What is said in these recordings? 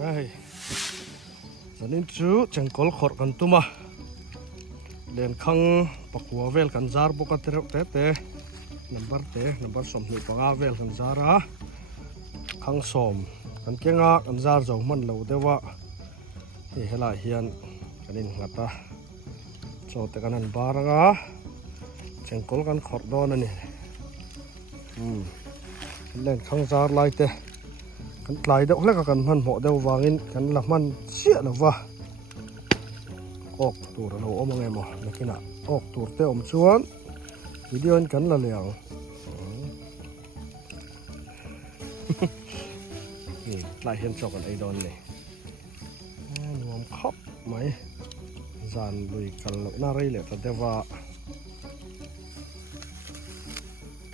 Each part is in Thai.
Ai. Zanin chu chengkol khor kan tuma. Len khang pakwa vel kan zar boka te number som ni panga vel kan zara. Khang som kan kenga kan zar zo man lo dewa. Hi hela hian kanin ngata. So te kanan baranga chengkol kan khor don ani. Len khang zar lai te kan tlai deuh hleka kan man mo deuh wangin kan la man sia lova ok tur lo omang emo nakina ok tur te om chuan video kan la liang ni lai hian chok an ai don ni nuam khop mai zan lui kal lo na rei le ta dewa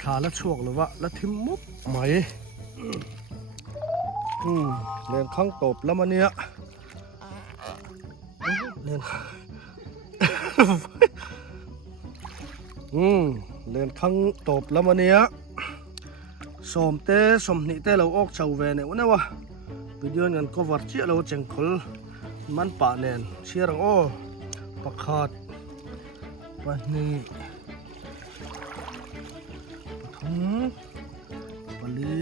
kha la chuak lova la thim mup mai len khang top lam ania len len khang top lam ania som te som ni te lo ok chau ve ne una wa video ngan cover chi lo chengkhol man pa nen chiarang o pakhat pahni pathum pali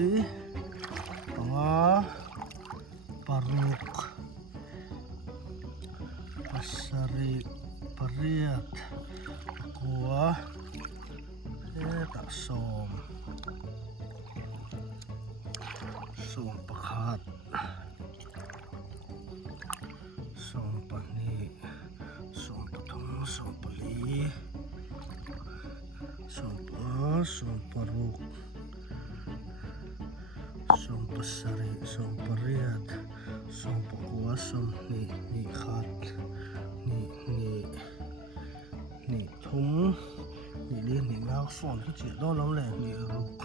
panga paruk pasari pariat akwa tak som pakhat som pahni som pathum som pali som paruk som pasari som pariat som pakwa som ni khat ni thum ni le ni ngak som ki che do lam le ni ruk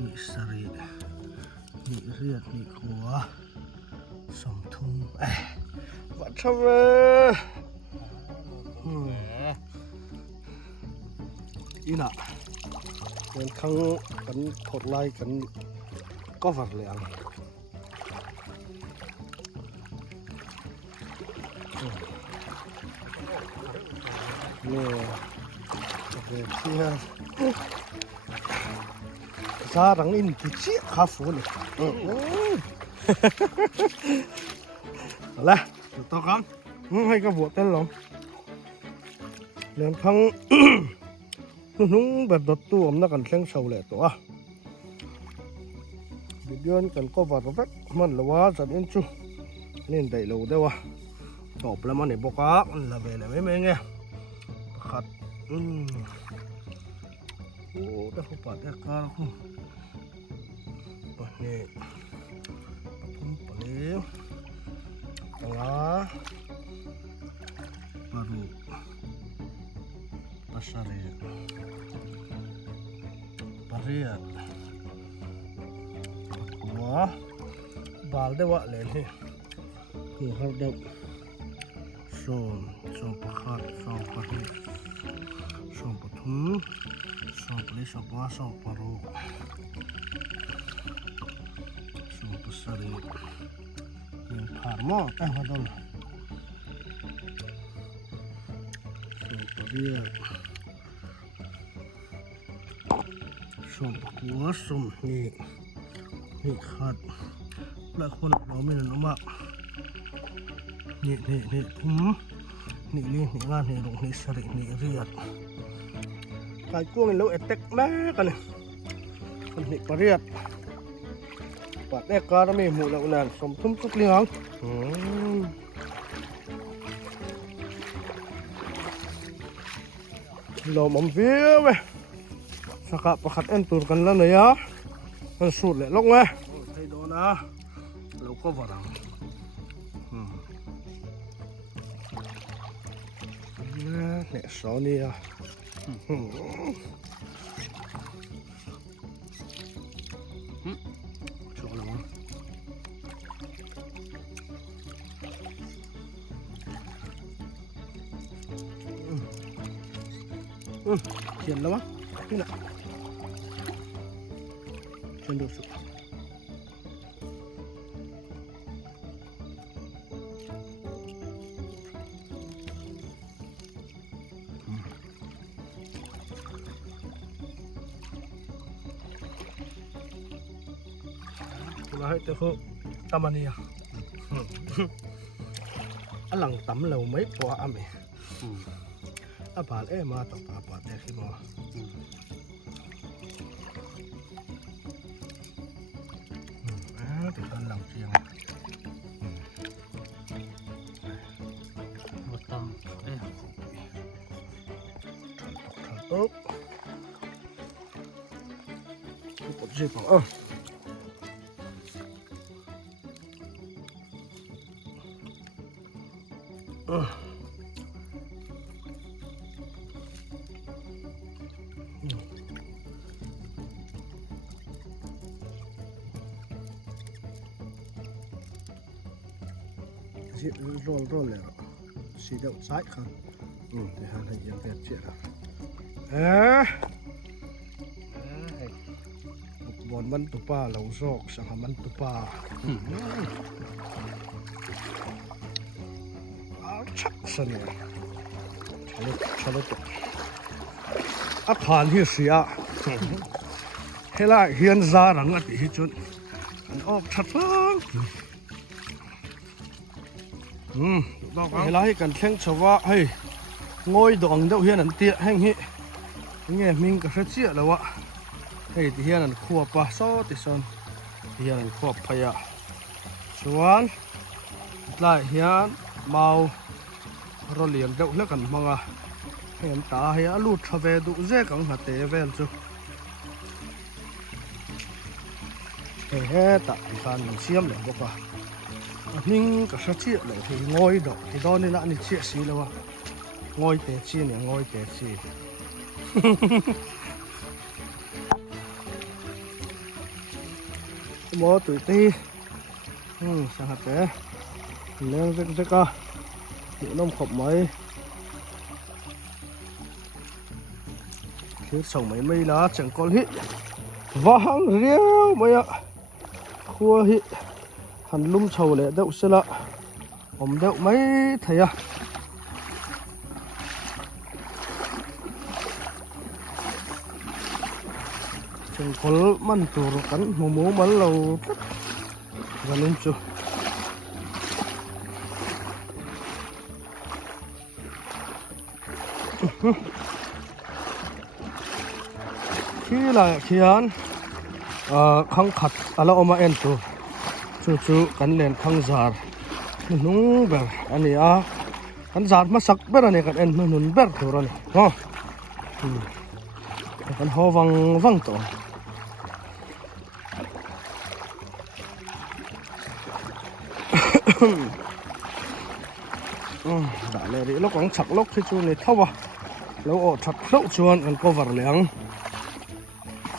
ni sari ni riat ni kwa som thum what chave ina len khang kan thot lai kan cover liang nè chia ra răng in thì chiếc khá phù này là to lắm hay cái bộ tên lắm lên thăng nung bật đốt tu nó cần khen sầu lệ tổ video cần cover vết mình là quá rất yên chu nên đẩy lâu đâu top lắm anh bóc á là về là mấy nghe khát đã phục bát đã cá không bát này thum pali panga baru pasari pariat akwa bal dewa le ni ku har deuh som pakhat som pahni som pathum som pali som panga som paruk som pasari yen phar mo ta hodol som pariat som pakwa som ni khat la khon lo min no ma ni thum ni le ni nga ni rong ni sari ni riat kai kuang lo attack ma kan ni pariat pat e ka mi mu lo nan som thum tuk liang lo mom view we saka pakhat en tur kan la na ya kan sut le lok nge thai do na lo ko varang nè số đi à số nào Chiên lắm á, cái nào chiên được sự มาให้ตัวเขาตำมันนี่อันหลังตำเราไม่พออ่ะมั้ยอาบาลมาต่อปาแต่ขี้มอติดอันหลังเชียงมาตำปุ๊บปุ๊บจีบrollเลยสีเดียวซ้ายครับเดี๋ยวหาให้ยังเปลี่ยนเจี๊ยบบนมันตุป้าเราโซกสังหามันตุป้าชักสเนี่ยชาลุตอาคารที่เสียเฮล่าเฮียนซาหลังอติฮิจุนอันออกชัดฟังเวลาให้กันแข่งชาวะให้งอยดองเดาเฮียนันเตี้ยแห้งฮิเงี้ยมิงกับเสียแล้ววะให้ที่เฮียนันขวบปะซอติซอนเฮียนันขวบพยาส่วนไล่เฮียนเมารถเลี้ยงเดาแล้วกันมังอ่ะเห็นตาเฮียลูดทเวดุเจกังหัดเตเวลจูเฮ้ตัดการเสียมเลยบอกว่ามิงก็เสียเลยที่งอยดอกที่ตอนนี้นะนี่เสียสีแล้ววะงอยเตะชีเนี่ยงอยเตะชีหมอตุยตีสังหารเตะเลี้ยงเจ๊ก็อยู่น้ำขบไหมคือส่งไม่ละจังกอลฮิวางเรียวไม่อะขัวฮิหันลุ่มเฉาเลยเดาเสละผมเดาไม่ไทยอะจังกอลมันตัวกันหมูมันเรากันนุ่มจูที่ละเขียนขังขัดอะไรออกมาเอ็นตัวจู่ๆกันเล่นขังซาร์นุ่งแบบอันนี้ขังซาร์มาสักเบอร์นี่กันเอ็นนุ่นเบอร์ตัวนี่กันหัววังตัวได้เลยดิแล้วของฉักลกที่จู่นี่เท่าวะแล้วอดฉักเล่าชวนกันก็วัดเหลียง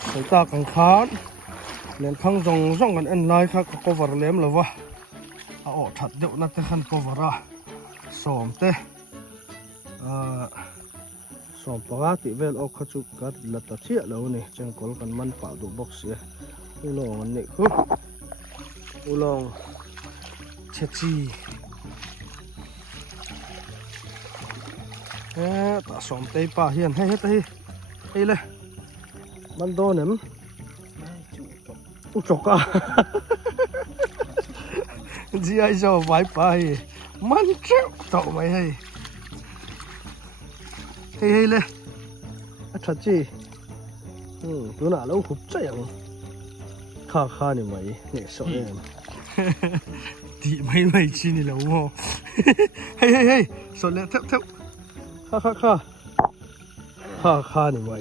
สายตากังขาดเลี้ยงข้างจงกันเอ็นไลค่ะก็วัดเหลียมเลยวะเอาถัดเดี๋ยวนั่นเตะขันก็วัดอะสอมเตะสอมปกติเวลออกขจุกัดลัดตะเทียแล้วนี่จังกอลกันมันป่าดูบ็อกเสียอุลองอันนี้คืออุลองเชจีตาสอมเตะป่าเฮียนให้เลยมันโดนเนี่ยอุจกอ่ะจีไอโจไว้ไปมันเจ้าต่อไม่ให้เลยชัดจีตัวหน้าเราหุบใจอย่างข้านี่ไหมเนี่ยสวยดีไม่ชีนี่เราโม่เฮ้ยสวยเลยเท่าข้านี่ไหม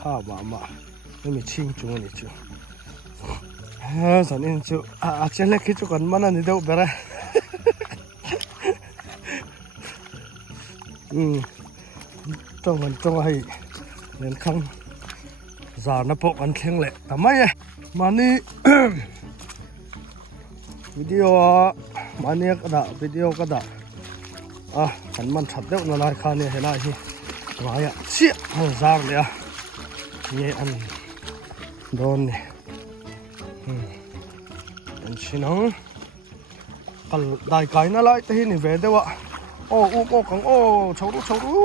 ข้าบ้ามาไม่มีชิงจุงนี่จูสันนิษฐานอาจจะเล็กจุกันมันนี่เดี๋ยวเบรจ้องให้เล่นข้างสาวนับปกกันแข็งแหละทำไมมานี่ วิดีโอมาเนี่ยก็ได้วิดีโอก็ได้ฉันมันชัดเดี๋ยวละลายคาเนี่ยเห็นได้ที่ร้ายเชี่ยมันซาเลยนี่อันโดนเนี่ยเป็นชินังกันได้ไก่น่าไล่ที่นี่เวเดวะโอ้กังโอ้ชาวรู้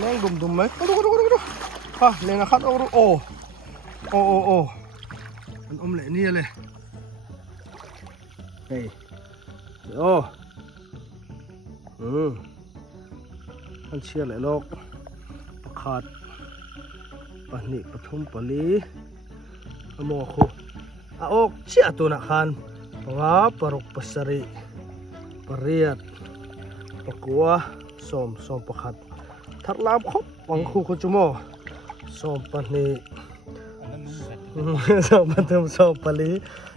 แรงดุมไหมดู ค่ะเลงคัดเอาโอ้มันอมเลยนี่เลยเฮ้ยโอ้มันเชื่อเลยโลกประขาดปะนิปทุมปะลีอโมคุอาอกเชื่อตัวนักขันว่าปรุกปัสริปเรียดปะกัวสมประขัดทัดลามครบวังคูคุจุโมสมปะนิสมปทุมสมปะลี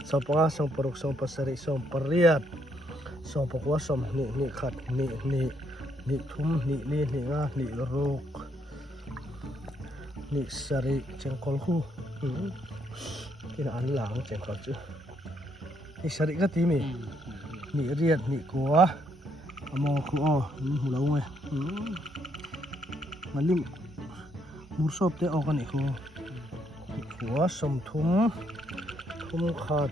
สมปะกาสมปรุกสมปัสริสมปเรียดสมปะกัวสมนี่ขัดนี่ทุ่มนี่ลีนี่งานี่โรกนี่สริเจงคอลคู่ที่นั่นหลังเจงคอลจูนี่สริก็ตีมีนี่เรียดนี่กัวอโมคู่อ้อหูเราไงมันลิ่มมูสอบเตะออกกันอีกหัวสมทุ่มขาด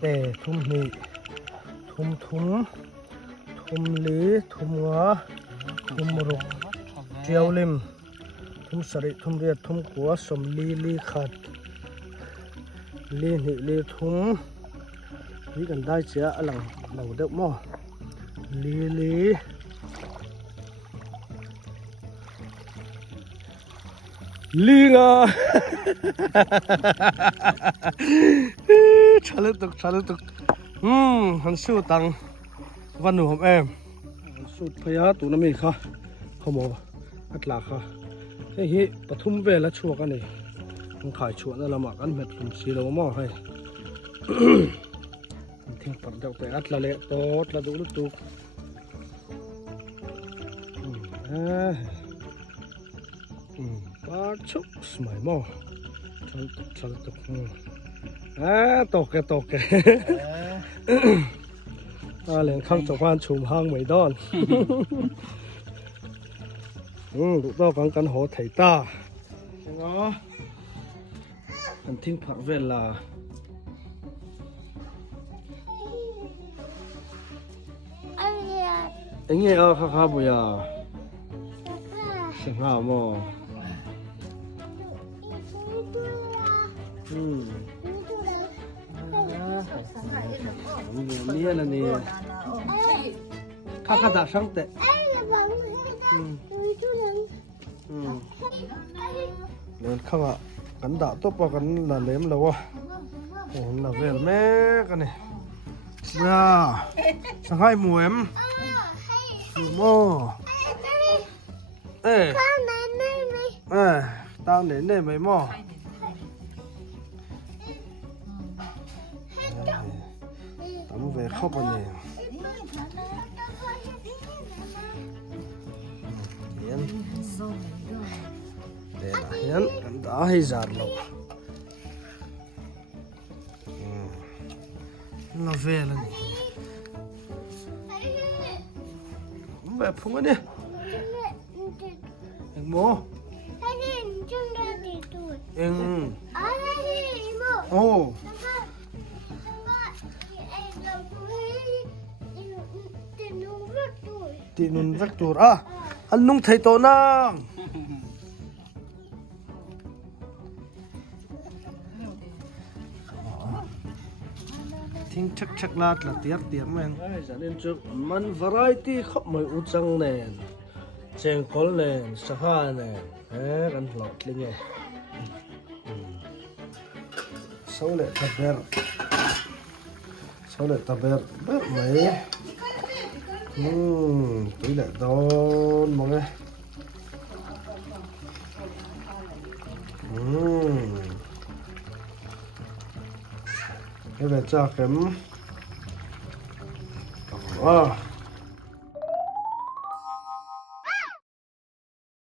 แต่ทุ่มนี่ทุ่มลีทุ่มงาทุ่มรุกเจียวลิมทุ่มสริทุ่มเรียดทุ่มขัวสมลีขัดลีนี่ลีทุ่มนี่กันได้เจ้าอลังเราเด็กมั่วลีงาชาลุตุกหันสู้ตังวันหนูผมสุดพยาตูน้ำมีค่ะขโมยอัตลาค่ะเฮ้ยปทุมเวลชัวกันนี่มันขายชัวนั่นละหมากันเม็ดลุมซีโร่หม้อให้ทิ้งปัดเจ้าแต่อัตลาเละโตละดุตุกปาชุกสมัยหม้อชัลตุกตกแกเหรียญข้างจากบ้านชุมห้างไม่ดอนลูกต้อกันหัวไถตาใช่ไหมมันทิ้งผักเวลาเอ็งเงี้ยข้าบุยาสิงหาโมนี่อะไรนี่ข้าด่าช่างเตะเล่นข้างอ่ะกันด่าตัวปกันละเล่มแล้ววะโอ้ละเวลแม่กันนี่สังให้หมูเอ็มโมตาเน่ไม่โมตามเวเข้าไปเนี่ยเห็นกันด่าให้จาร์เราละเวลนี่แบบพวกนี้เอ็งโมเอ็งโอ้ตีนุนรักตัวอันนุ่งไทยโตนางทิ้งชักลาดละเตียแม่งจะเล่นจุกมันวาไรตี้ขับไม่อุจังแน่เจงคอลแน่สหาแน่กันหลอดลิงไงโซเลตเบอร์แบบไหมตัวเล็กโดนมองไงเฮ้ยแบบจ้าเข็ม